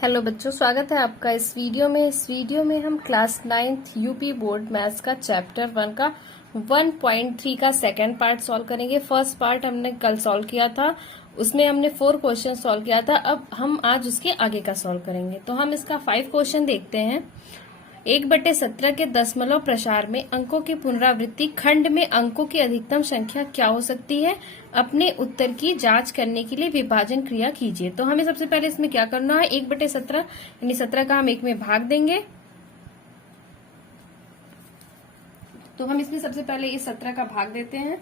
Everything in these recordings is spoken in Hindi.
हेलो बच्चों, स्वागत है आपका इस वीडियो में हम class 9th UP board maths का चैप्टर 1 का 1.3 का सेकंड पार्ट सॉल्व करेंगे। फर्स्ट पार्ट हमने कल सॉल्व किया था, उसमें हमने 4 क्वेश्चन सॉल्व किया था। अब हम आज उसके आगे का सॉल्व करेंगे। तो हम इसका 5 क्वेश्चन देखते हैं। 1/17 के दशमलव प्रसार में अंकों की पुनरावृत्ति खंड में अंकों की अधिकतम संख्या क्या हो सकती है? अपने उत्तर की जांच करने के लिए विभाजन क्रिया कीजिए। तो हमें सबसे पहले इसमें क्या करना है, 1/17 यानी 17 का हम 1 में भाग देंगे। तो हम इसमें सबसे पहले इस 17 का भाग देते हैं।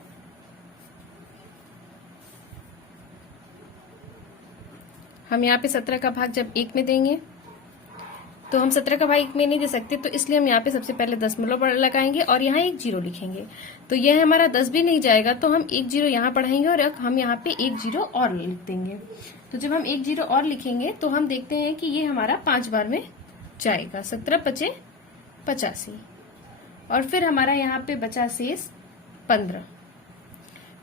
हम यहाँ पे 17 का भाग जब 1 में देंगे तो हम 17 का भाग 1 में नहीं दे सकते, तो इसलिए हम यहाँ पे सबसे पहले दशमलव लगाएंगे और यहाँ एक 0 लिखेंगे। तो यह हमारा 10 भी नहीं जाएगा, तो हम एक 0 यहाँ पढ़ाएंगे और हम यहाँ पे एक 0 और लिख देंगे। तो जब हम एक 0 और लिखेंगे तो हम देखते हैं कि ये हमारा 5 बार में जाएगा। 17 × 5 = 85 और फिर हमारा यहाँ पे बचा शेष 15।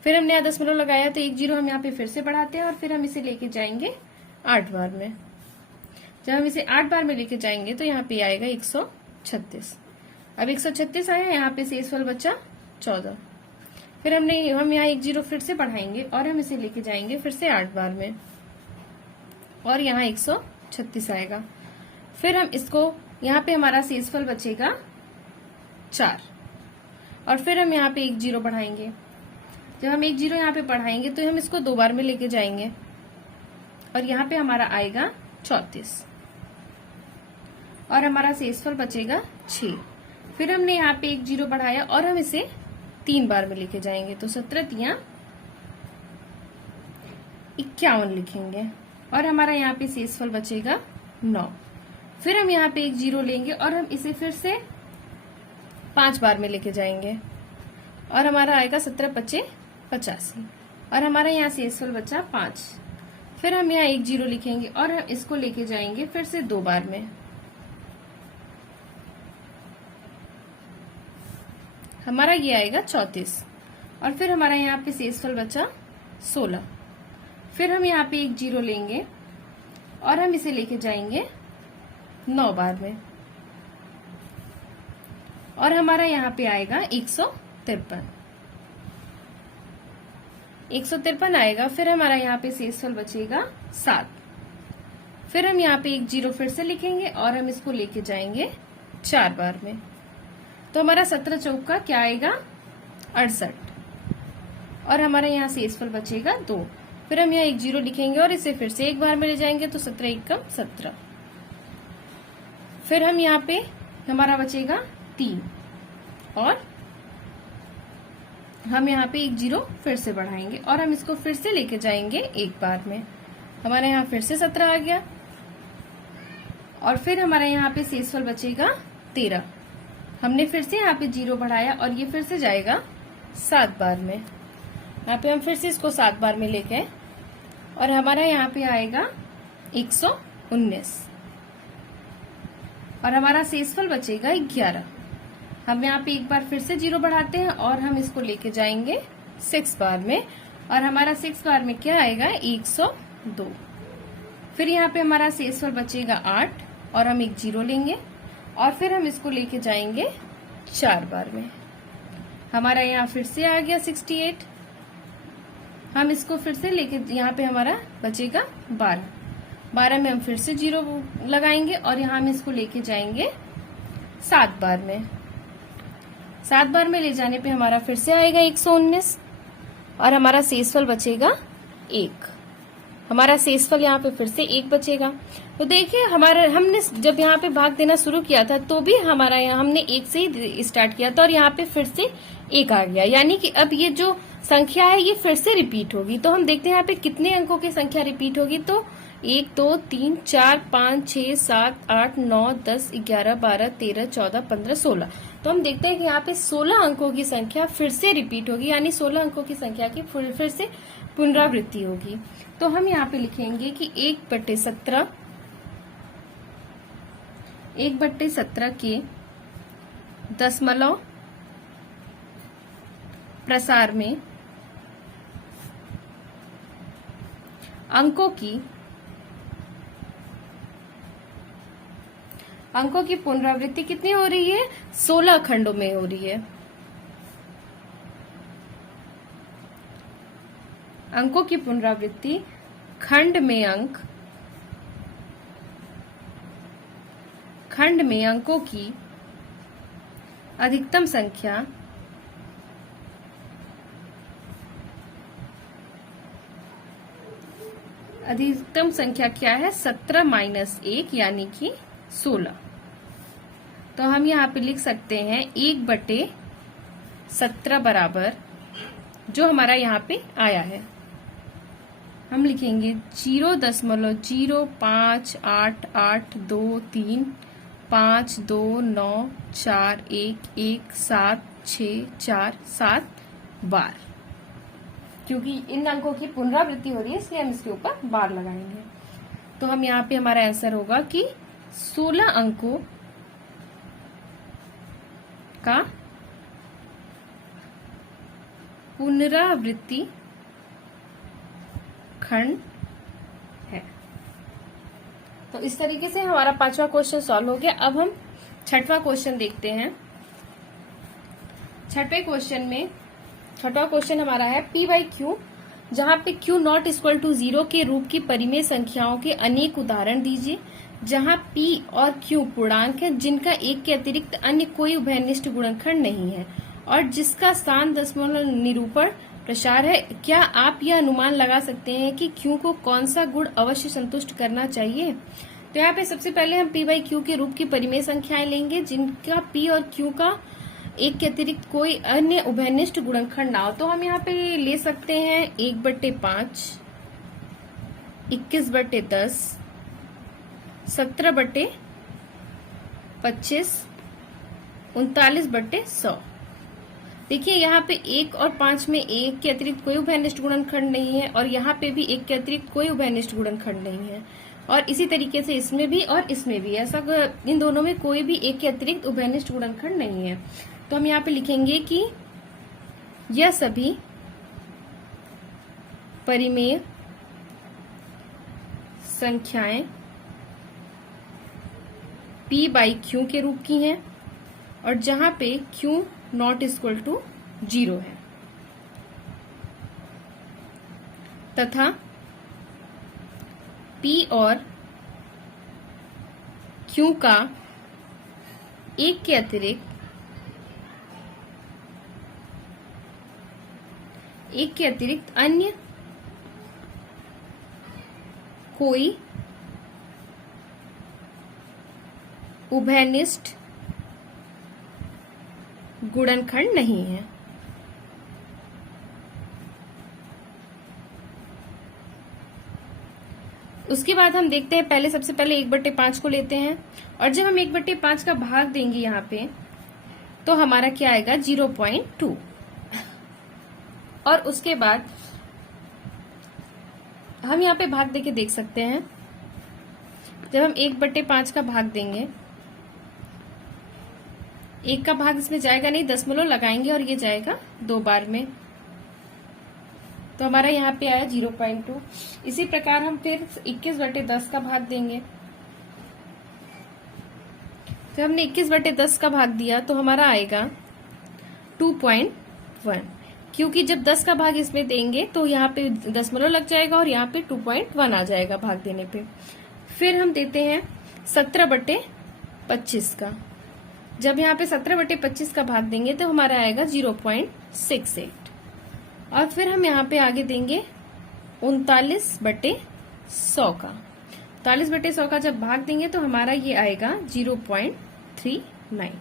फिर हमने यहाँ दशमलव लगाया तो एक 0 हम यहाँ पे फिर से बढ़ाते हैं और फिर हम इसे लेके जाएंगे 8 बार में। जब हम इसे 8 बार में लेके जाएंगे तो यहाँ पे आएगा 136। अब 136 आया, यहाँ पे शेषफल बचा 14। फिर हम यहाँ एक 0 फिर से बढ़ाएंगे और हम इसे लेके जाएंगे फिर से 8 बार में और यहाँ 136 आएगा। फिर हम इसको यहाँ पे हमारा शेषफल बचेगा 4 और फिर हम यहाँ पे एक 0 बढ़ाएंगे। जब हम एक 0 यहाँ पे बढ़ाएंगे तो हम इसको 2 बार में लेके जाएंगे और यहाँ पे हमारा आएगा 34 और हमारा शेषफल बचेगा 6। फिर हमने यहाँ पे एक 0 बढ़ाया और हम इसे 3 बार में लेके जाएंगे। तो 17 × 51 लिखेंगे और हमारा यहाँ पे शेषफल बचेगा 9। फिर हम यहाँ पे एक 0 लेंगे और हम इसे फिर से 5 बार में लेके जाएंगे और हमारा आएगा 17 × 5 = 85 और हमारा यहाँ शेषफल बचा 5। फिर हम यहाँ एक 0 लिखेंगे और हम इसको लेके जाएंगे फिर से 2 बार में। हमारा ये आएगा 34 और फिर हमारा यहाँ पे शेषफल बचा 16। फिर हम यहाँ पे एक 0 लेंगे और हम इसे लेके जाएंगे 9 बार में और हमारा यहाँ पे आएगा 153 आएगा। फिर हमारा यहाँ पे शेषफल बचेगा 7। फिर हम यहाँ पे एक 0 फिर से लिखेंगे और हम इसको लेके जाएंगे 4 बार में। तो हमारा 17 चौका क्या आएगा 68 और हमारा यहाँ शेषफल बचेगा 2। फिर हम यहाँ एक 0 लिखेंगे और इसे फिर से एक बार में ले जाएंगे तो 17 × 1 = 17। फिर हम यहाँ पे हमारा बचेगा 3 और हम यहाँ पे एक 0 फिर से बढ़ाएंगे और हम इसको फिर से लेके जाएंगे एक बार में। हमारे यहाँ फिर से 17 आ गया और फिर हमारा यहाँ पे शेषफल बचेगा 13। हमने फिर से यहाँ पे 0 बढ़ाया और ये फिर से जाएगा 7 बार में। यहाँ पे हम फिर से इसको 7 बार में लेके आए और हमारा यहाँ पे आएगा 119 और हमारा शेषफल बचेगा 11। हम यहाँ पे एक बार फिर से 0 बढ़ाते हैं और हम इसको लेके जाएंगे 6 बार में और हमारा 6 बार में क्या आएगा 102। फिर यहाँ पे हमारा शेषफल बचेगा 8 और हम एक 0 लेंगे और फिर हम इसको लेके जाएंगे 4 बार में। हमारा यहाँ फिर से आ गया 68। हम इसको फिर से लेके यहाँ पे हमारा बचेगा 12 में हम फिर से 0 लगाएंगे और यहाँ हम इसको लेके जाएंगे 7 बार में। 7 बार में ले जाने पे हमारा फिर से आएगा 119 और हमारा शेषफल बचेगा 1। हमारा शेषफल यहाँ पे फिर से 1 बचेगा। तो देखिए हमने जब यहाँ पे भाग देना शुरू किया था तो भी हमारा यहाँ हमने 1 से ही स्टार्ट किया था और यहाँ पे फिर से 1 आ गया, यानी कि अब ये जो संख्या है ये फिर से रिपीट होगी। तो हम देखते हैं यहाँ पे कितने अंकों की संख्या रिपीट होगी। तो 1 2 3 4 5 6 7 8 9 10 11 12 13 14 15 16। तो हम देखते हैं कि यहाँ पे 16 अंकों की संख्या फिर से रिपीट होगी, यानी 16 अंकों की संख्या की फिर से पुनरावृत्ति होगी। तो हम यहाँ पे लिखेंगे कि 1/17 के दशमलव प्रसार में अंकों की अंकों की पुनरावृत्ति कितनी हो रही है? 16 खंडों में हो रही है। अंकों की पुनरावृत्ति खंड में अंकों की अधिकतम संख्या क्या है? 17 माइनस 1 यानी कि 16। तो हम यहाँ पे लिख सकते हैं 1/17 बराबर, जो हमारा यहाँ पे आया है, हम लिखेंगे 0.52829529411764 बार। क्योंकि इन अंकों की पुनरावृत्ति हो रही है इसलिए हम इसके ऊपर बार लगाएंगे। तो हम यहाँ पे हमारा आंसर होगा कि 16 अंकों का पुनरावृत्ति खंड है। तो इस तरीके से हमारा 5वां क्वेश्चन सॉल्व हो गया। अब हम 6वां क्वेश्चन देखते हैं। 6वें क्वेश्चन हमारा है P बाई Q, जहां पे Q नॉट इक्वल टू 0 के रूप की परिमेय संख्याओं के अनेक उदाहरण दीजिए, जहां P और Q पूर्णांक है जिनका एक के अतिरिक्त अन्य कोई उभयनिष्ठ गुणनखंड नहीं है और जिसका स्थान दशमलव निरूपण प्रसार है। क्या आप यह अनुमान लगा सकते हैं कि Q को कौन सा गुण अवश्य संतुष्ट करना चाहिए? तो यहाँ पे सबसे पहले हम P बाई Q के रूप की परिमेय संख्याएं लेंगे जिनका P और Q का एक के अतिरिक्त कोई अन्य उभयनिष्ठ गुणनखंड ना हो। तो हम यहाँ पे ले सकते हैं 1/5, 21/10, 17/25, 39/100। देखिए यहाँ पे 1 और 5 में 1 के अतिरिक्त कोई उभयनिष्ठ गुणनखंड नहीं है और यहाँ पे भी 1 के अतिरिक्त कोई उभयनिष्ठ गुणनखंड नहीं है और इसी तरीके से इसमें भी और इसमें भी ऐसा इन दोनों में कोई भी 1 के अतिरिक्त उभयनिष्ठ गुणनखंड नहीं है। तो हम यहाँ पे लिखेंगे कि यह सभी परिमेय संख्याएं P बाई Q के रूप की हैं और जहां पे Q नॉट इक्वल टू 0 है तथा P और Q का एक के अतिरिक्त अन्य कोई उभयनिष्ठ गुणनखंड नहीं है। उसके बाद हम देखते हैं, पहले सबसे पहले 1/5 को लेते हैं और जब हम 1/5 का भाग देंगे यहाँ पे तो हमारा क्या आएगा? 0.2। और उसके बाद हम यहाँ पे भाग देके देख सकते हैं, जब हम 1/5 का भाग देंगे, 1 का भाग इसमें जाएगा नहीं, दशमलव लगाएंगे और ये जाएगा 2 बार में, तो हमारा यहाँ पे आया 0.2। इसी प्रकार हम फिर 21/10 का भाग देंगे। जब हमने 21/10 का भाग दिया तो हमारा आएगा 2.1, क्योंकि जब 10 का भाग इसमें देंगे तो यहाँ पे दशमलव लग जाएगा और यहाँ पे 2.1 आ जाएगा भाग देने पे। फिर हम देते हैं 17/25 का। जब यहाँ पे 17/25 का भाग देंगे तो हमारा आएगा 0.68 और फिर हम यहाँ पे आगे देंगे 39/100 का। 39/100 का जब भाग देंगे तो हमारा ये आएगा 0.39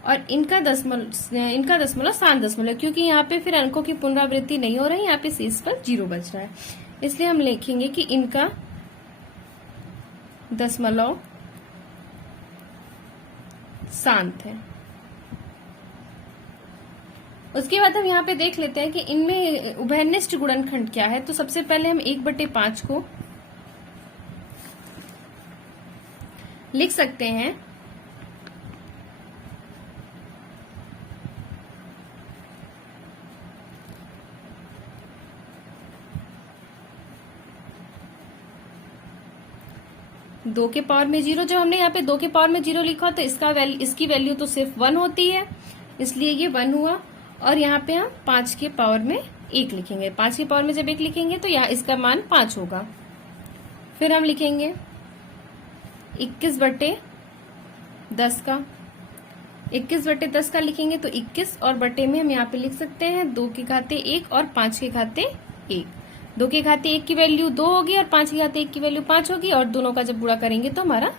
और इनका दशमलव स्थान दशमलव, क्योंकि यहाँ पे फिर अंकों की पुनरावृत्ति नहीं हो रही, यहाँ पे शेष पर 0 बच रहा है, इसलिए हम लिखेंगे कि इनका दशमलव शांत है। उसके बाद हम यहाँ पे देख लेते हैं कि इनमें उभयनिष्ठ गुणनखंड क्या है। तो सबसे पहले हम 1/5 को लिख सकते हैं 2 के पावर में 0, जब हमने यहाँ पे 2 के पावर में 0 लिखा तो इसकी वैल्यू तो सिर्फ 1 होती है, इसलिए ये 1 हुआ। और यहाँ पे हम 5 के पावर में 1 लिखेंगे। 5 के पावर में जब 1 लिखेंगे तो यहाँ इसका मान 5 होगा। फिर हम लिखेंगे 21/10 का। 21/10 का लिखेंगे तो 21 और बटे में हम यहाँ पे लिख सकते हैं 2 के घाते 1 और 5 के घाते 1। 2 के घाते 1 की वैल्यू 2 होगी और 5 के घाते 1 की वैल्यू 5 होगी, और दोनों का जब गुणा करेंगे तो हमारा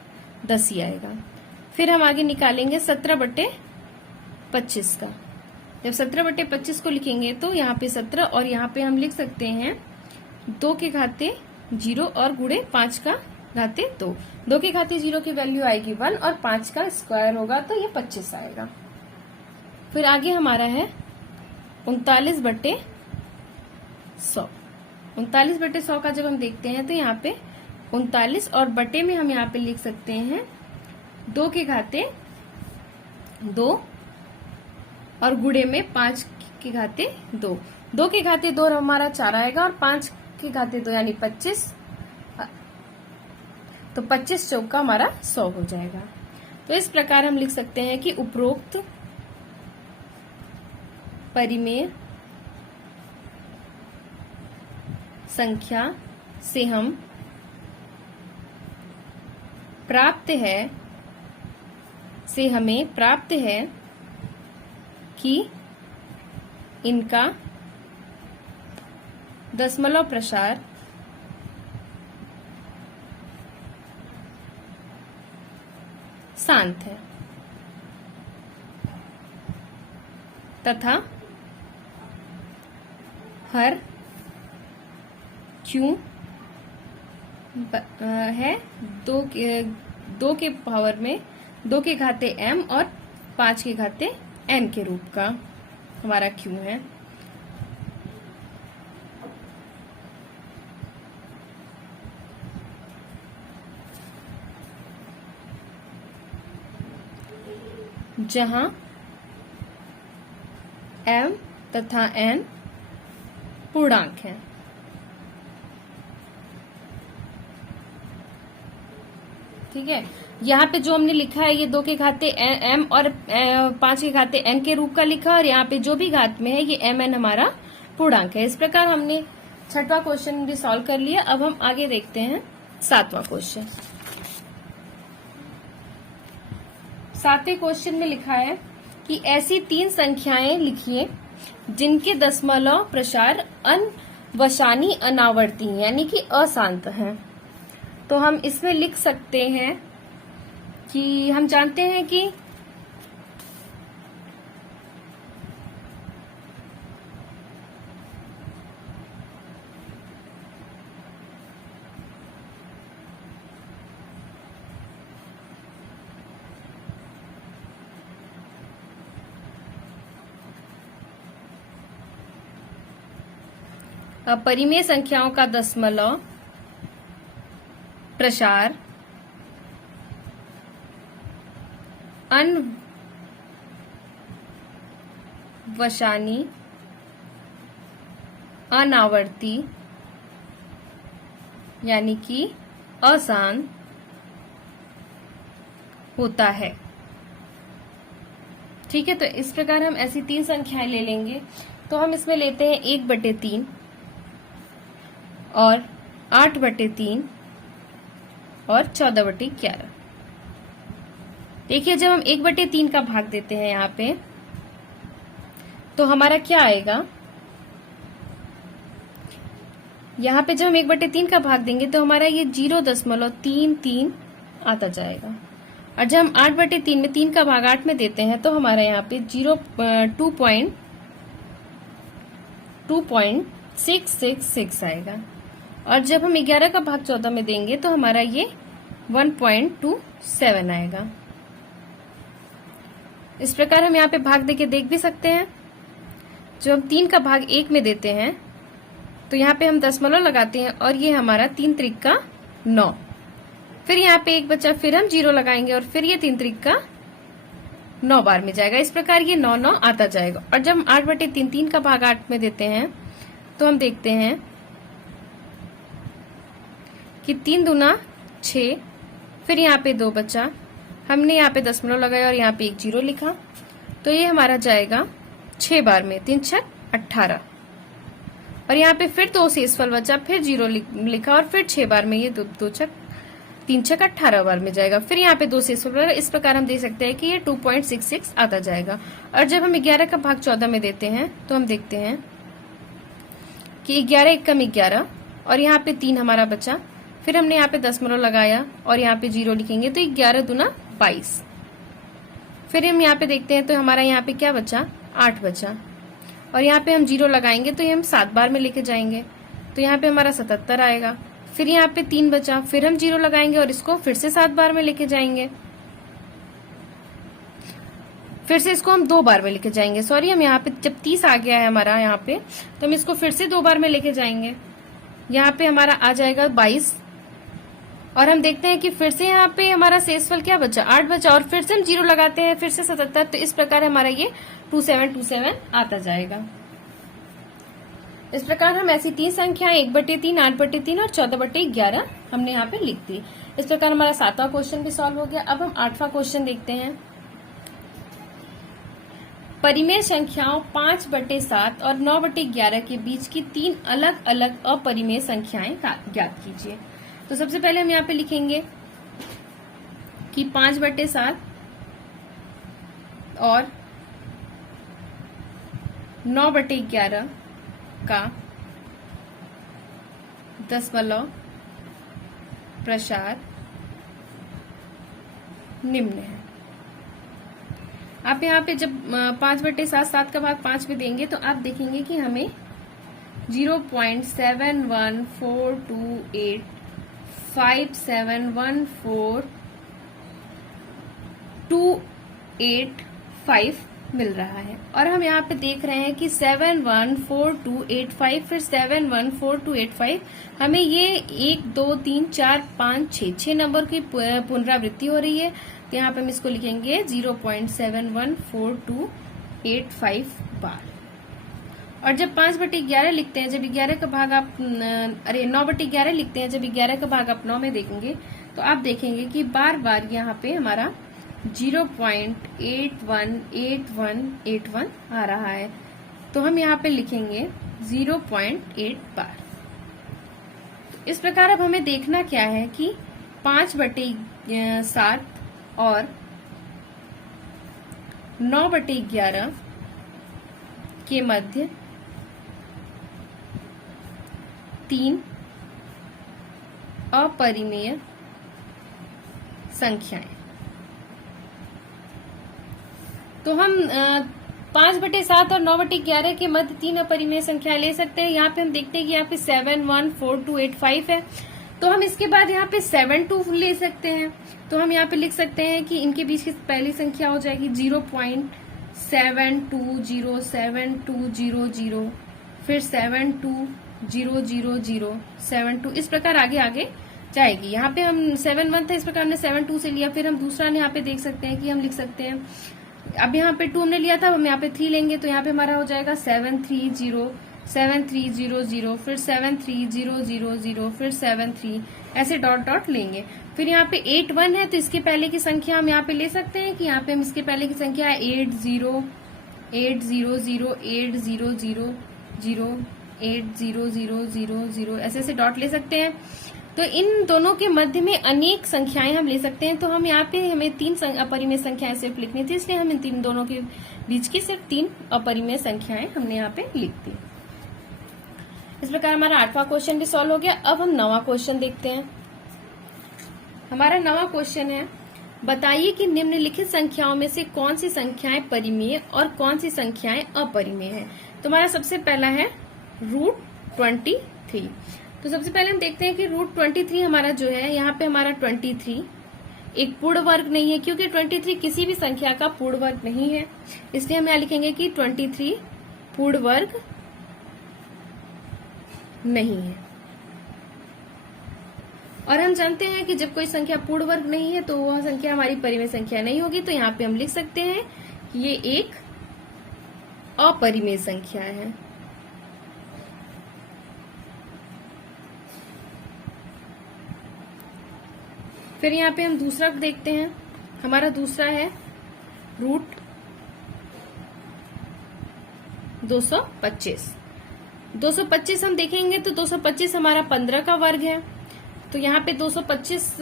10 ही आएगा। फिर हम आगे निकालेंगे 17/25 का। जब 17/25 को लिखेंगे तो यहाँ पे 17 और यहाँ पे हम लिख सकते हैं 2 के घाते 0 और गुणे 5 का घाते 2। 2 के घाते 0 की वैल्यू आएगी 1 और 5 का स्क्वायर होगा तो ये 25 आएगा। फिर आगे हमारा है 39/100। 39/100 का जब हम देखते हैं तो यहाँ पे 39 और बटे में हम यहाँ पे लिख सकते हैं 2 के घाते 2 और गुणे में 5 के घाते 2। 2 के घाते 2 हमारा 4 आएगा और 5 के घाते 2 यानी 25, तो 25 चौका हमारा 100 हो जाएगा। तो इस प्रकार हम लिख सकते हैं कि उपरोक्त परिमेय संख्या से हम हमें प्राप्त है कि इनका दशमलव प्रसार शांत है तथा हर क्यों है 2 के पावर में 2 के घाते m और 5 के घाते n के रूप का हमारा क्यों है। जहां m तथा n पूर्णांक है। ठीक है, यहाँ पे जो हमने लिखा है ये 2 के घाते m और 5 के घाते n के रूप का लिखा, और यहाँ पे जो भी घात में है ये mn हमारा पूर्णांक है। इस प्रकार हमने 6वां क्वेश्चन भी सॉल्व कर लिया। अब हम आगे देखते हैं 7वां क्वेश्चन। 7वें क्वेश्चन में लिखा है कि ऐसी 3 संख्याएं लिखिए जिनके दशमलव प्रसार अनवसानी अनावर्ती यानी कि अशांत हैं। तो हम इसमें लिख सकते हैं कि हम जानते हैं कि परिमेय संख्याओं का दशमलव प्रसार अनवसानी अनावर्ती यानी कि अशांत होता है। ठीक है, तो इस प्रकार हम ऐसी 3 संख्याएं ले लेंगे। तो हम इसमें लेते हैं 1/3 और 8/3 और 14/11। देखिए, जब हम 1/3 का भाग देते हैं यहाँ पे तो हमारा क्या आएगा। यहाँ पे जब हम 1/3 का भाग देंगे तो हमारा ये 0.33 आता जाएगा। और जब हम 8/3 में 3 का भाग 8 में देते हैं तो हमारा यहाँ पे 2.666 आएगा। और जब हम 11 का भाग 14 में देंगे तो हमारा ये 1.27 आएगा। इस प्रकार हम यहाँ पे भाग देके देख भी सकते हैं। जब हम 3 का भाग 1 में देते हैं तो यहाँ पे हम दशमलव लगाते हैं और ये हमारा 3 त्रिक 9। फिर यहाँ पे एक बचा, फिर हम 0 लगाएंगे और फिर ये 3 त्रिक 9 बार में जाएगा। इस प्रकार ये 9 आता जाएगा। और जब हम 8/3 3 का भाग 8 में देते हैं तो हम देखते हैं कि 3 दूना 6 फिर यहाँ पे 2 बचा, हमने यहाँ पे दशमलव लगाया और यहाँ पे एक 0 लिखा, तो ये हमारा जाएगा 6 बार में, 3 छक 18। और यहाँ पे फिर 2 शेषफल बचा, फिर 0 लिखा और फिर 6 बार में, ये 3 छक 18 बार में जाएगा। फिर यहाँ पे 2 शेषफल बचा। इस प्रकार हम देख सकते हैं कि ये 2.66 आता जाएगा। और जब हम 11 का भाग 14 में देते हैं तो हम देखते हैं कि 11 एकम 11 और यहाँ पे 3 हमारा बचा। फिर हमने यहाँ पे दशमलव लगाया और यहाँ पे 0 लिखेंगे, तो 11 दूना 22। फिर हम यहाँ पे देखते हैं तो हमारा यहाँ पे क्या बचा, 8 बचा। और यहाँ पे हम 0 लगाएंगे तो ये हम 7 बार में लेके जाएंगे, तो यहाँ पे हमारा 77 आएगा। फिर यहाँ पे 3 बचा, फिर हम 0 लगाएंगे और इसको फिर से 7 बार में लेके जाएंगे। फिर से इसको हम 2 बार में लेके जाएंगे, सॉरी, हम यहाँ पे जब 30 आ गया है हमारा यहाँ पे, तो हम इसको फिर से 2 बार में लेके जाएंगे। यहाँ पे हमारा आ जाएगा 22। और हम देखते हैं कि फिर से यहाँ पे हमारा शेषफल क्या बचा, 8 बचा। और फिर से हम 0 लगाते हैं, फिर से 77। तो इस प्रकार हमारा ये 2727 आता जाएगा। इस प्रकार हम ऐसी 3 संख्याएं 1/3, 8/3 और 14/11 हमने यहाँ पे लिख दी। इस प्रकार हमारा 7वां क्वेश्चन भी सॉल्व हो गया। अब हम 8वां क्वेश्चन देखते हैं। परिमेय संख्याओं 5/7 और 9/11 के बीच की 3 अलग अलग अपरिमेय संख्याएं ज्ञात कीजिए। तो सबसे पहले हम यहाँ पे लिखेंगे कि 5/7 और 9/11 का दशमलव प्रसार निम्न है। आप यहाँ पे जब 5/7, 7 का भाग 5 में देंगे तो आप देखेंगे कि हमें 0.714285714285 मिल रहा है। और हम यहाँ पे देख रहे हैं कि 714285, फिर 714285, हमें ये 1 2 3 4 5 6 नंबर की पुनरावृत्ति हो रही है। तो यहाँ पे हम इसको लिखेंगे 0.714285 बार। और जब 5/11 लिखते हैं, जब 11 का भाग आप 9/11 लिखते हैं, जब 11 का भाग आप 9 में देखेंगे तो आप देखेंगे कि बार बार यहाँ पे हमारा 0.818181 आ रहा है। तो हम यहाँ पे लिखेंगे 0.8 बार। इस प्रकार अब हमें देखना क्या है कि 5/7 और 9/11 के मध्य 3 अपरिमेय संख्याएं। तो हम 5/7 और 9/11 के मध्य 3 अपरिमेय संख्याएं ले सकते हैं। यहाँ पे हम देखते हैं कि यहाँ पे 714285 है, तो हम इसके बाद यहाँ पे 72 ले सकते हैं। तो हम यहाँ पे लिख सकते हैं कि इनके बीच की पहली संख्या हो जाएगी 0.72072000, फिर 72000072, इस प्रकार आगे आगे जाएगी। यहाँ पे हम 71 था, इस प्रकार हमने 72 से लिया। फिर हम दूसरा यहाँ पे देख सकते हैं कि हम लिख सकते हैं, अब यहाँ पे 2 हमने लिया था, हम यहाँ पे 3 लेंगे, तो यहाँ पे हमारा हो जाएगा 7300, फिर 73000, फिर 73, ऐसे डॉट डॉट लेंगे। फिर यहाँ पे 81 है, तो इसके पहले की संख्या हम यहाँ पे ले सकते हैं कि यहाँ पे हम इसके पहले की संख्या है 80800800080000, ऐसे ऐसे डॉट ले सकते हैं। तो इन दोनों के मध्य में अनेक संख्याएं हम ले सकते हैं। तो हम यहाँ पे हमें 3 अपरिमेय संख्याएं सिर्फ लिखनी थी, इसलिए हम इन 3 दोनों के बीच की सिर्फ 3 अपरिमेय संख्याएं हमने यहाँ पे लिख दी। इस प्रकार हमारा 8वां क्वेश्चन भी सॉल्व हो गया। अब हम 9वां क्वेश्चन देखते हैं। हमारा 9वां क्वेश्चन है, बताइए कि निम्नलिखित संख्याओं में से कौन सी संख्याएं परिमेय और कौन सी संख्याएं अपरिमेय है। तो हमारा सबसे पहला है √23। तो सबसे पहले हम देखते हैं कि √23 हमारा जो है, यहाँ पे हमारा 23 एक पूर्ण वर्ग नहीं है, क्योंकि 23 किसी भी संख्या का पूर्ण वर्ग नहीं है, इसलिए हम यहाँ लिखेंगे कि 23 पूर्ण वर्ग नहीं है। और हम जानते हैं कि जब कोई संख्या पूर्ण वर्ग नहीं है तो वह संख्या हमारी परिमेय संख्या नहीं होगी। तो यहाँ पे हम लिख सकते हैं कि ये एक अपरिमेय संख्या है। फिर यहाँ पे हम दूसरा देखते हैं। हमारा दूसरा है रूट 225। 225 हम देखेंगे तो 225 हमारा 15 का वर्ग है। तो यहाँ पे 225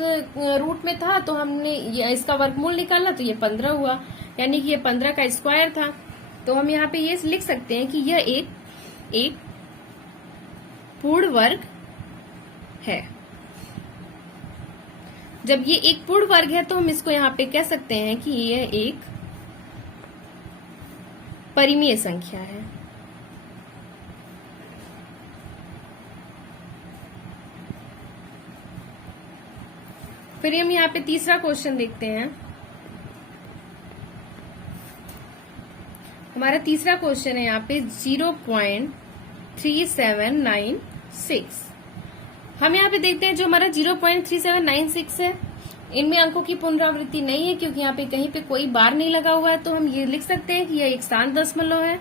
रूट में था तो हमने इसका वर्गमूल निकाला तो ये 15 हुआ, यानी कि ये 15 का स्क्वायर था। तो हम यहाँ पे ये लिख सकते हैं कि यह एक पूर्ण वर्ग है। जब ये एक पूर्ण वर्ग है तो हम इसको यहाँ पे कह सकते हैं कि यह एक परिमेय संख्या है। फिर हम यहाँ पे तीसरा क्वेश्चन देखते हैं। हमारा तीसरा क्वेश्चन है यहाँ पे 0.3796। हम यहाँ पे देखते हैं जो हमारा 0.3796 है, इनमें अंकों की पुनरावृत्ति नहीं है क्योंकि यहाँ पे कहीं पे कोई बार नहीं लगा हुआ है। तो हम ये लिख सकते हैं कि यह एक स्थान दशमलव है।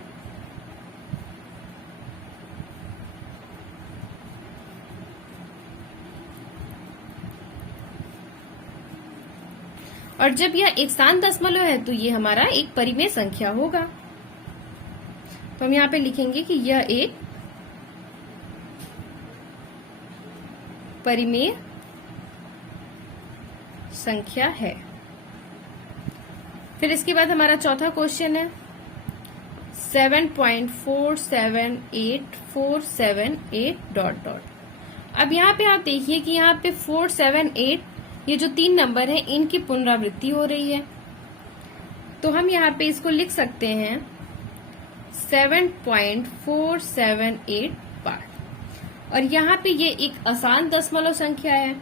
और जब यह एक स्थान दशमलव है तो ये हमारा एक परिमेय संख्या होगा। तो हम यहाँ पे लिखेंगे कि यह एक परिमेय संख्या है। फिर इसके बाद हमारा चौथा क्वेश्चन है 7.478478 ... अब यहाँ पे आप देखिए कि यहाँ पे 478 ये जो 3 नंबर हैं इनकी पुनरावृत्ति हो रही है। तो हम यहाँ पे इसको लिख सकते हैं 7.478 बार। और यहाँ पे ये एक आसान दशमलव संख्या है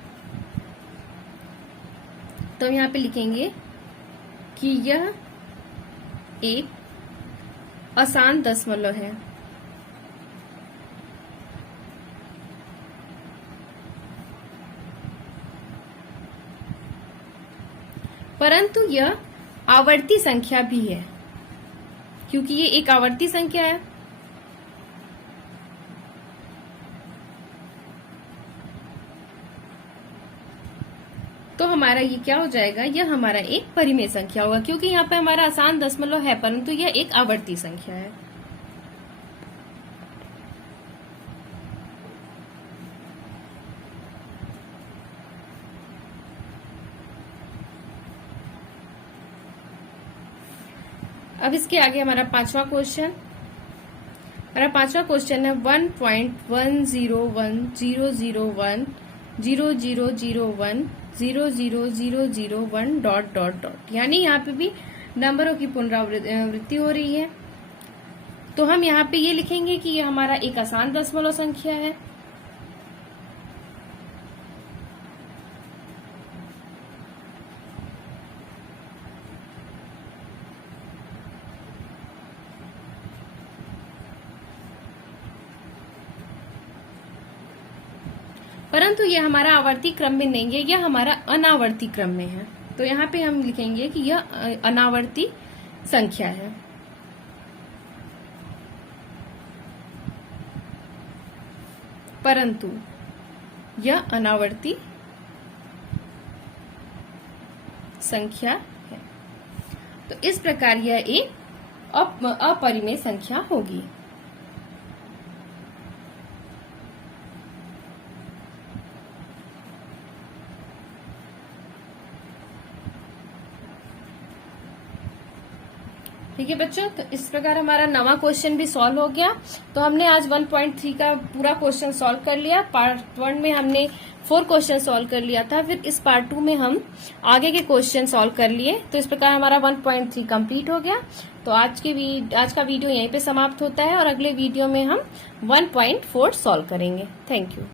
तो हम यहाँ पे लिखेंगे कि यह एक आसान दशमलव है। परंतु यह आवर्ती संख्या भी है क्योंकि ये एक आवर्ती संख्या है। तो हमारा ये क्या हो जाएगा, यह हमारा एक परिमेय संख्या होगा क्योंकि यहाँ पे हमारा आसान दशमलव है परंतु यह एक आवर्ती संख्या है। अब इसके आगे हमारा पांचवा क्वेश्चन है 1.101010010001000001 ... यानी यहाँ पे भी नंबरों की पुनरावृत्ति हो रही है। तो हम यहाँ पे ये लिखेंगे कि ये हमारा एक आसान दशमलव संख्या है। परंतु यह हमारा आवर्ती क्रम में नहीं है, यह हमारा अनावर्ती क्रम में है। तो यहाँ पे हम लिखेंगे कि यह अनावर्ती संख्या है। परंतु यह अनावर्ती संख्या है। तो इस प्रकार यह एक अपरिमेय संख्या होगी। ठीक है बच्चों, तो इस प्रकार हमारा नवा क्वेश्चन भी सॉल्व हो गया। तो हमने आज 1.3 का पूरा क्वेश्चन सॉल्व कर लिया। पार्ट 1 में हमने 4 क्वेश्चन सॉल्व कर लिया था, फिर इस पार्ट 2 में हम आगे के क्वेश्चन सॉल्व कर लिए। तो इस प्रकार हमारा 1.3 कंप्लीट हो गया। तो आज का वीडियो यहीं पे समाप्त होता है और अगले वीडियो में हम 1.4 सॉल्व करेंगे। Thank you.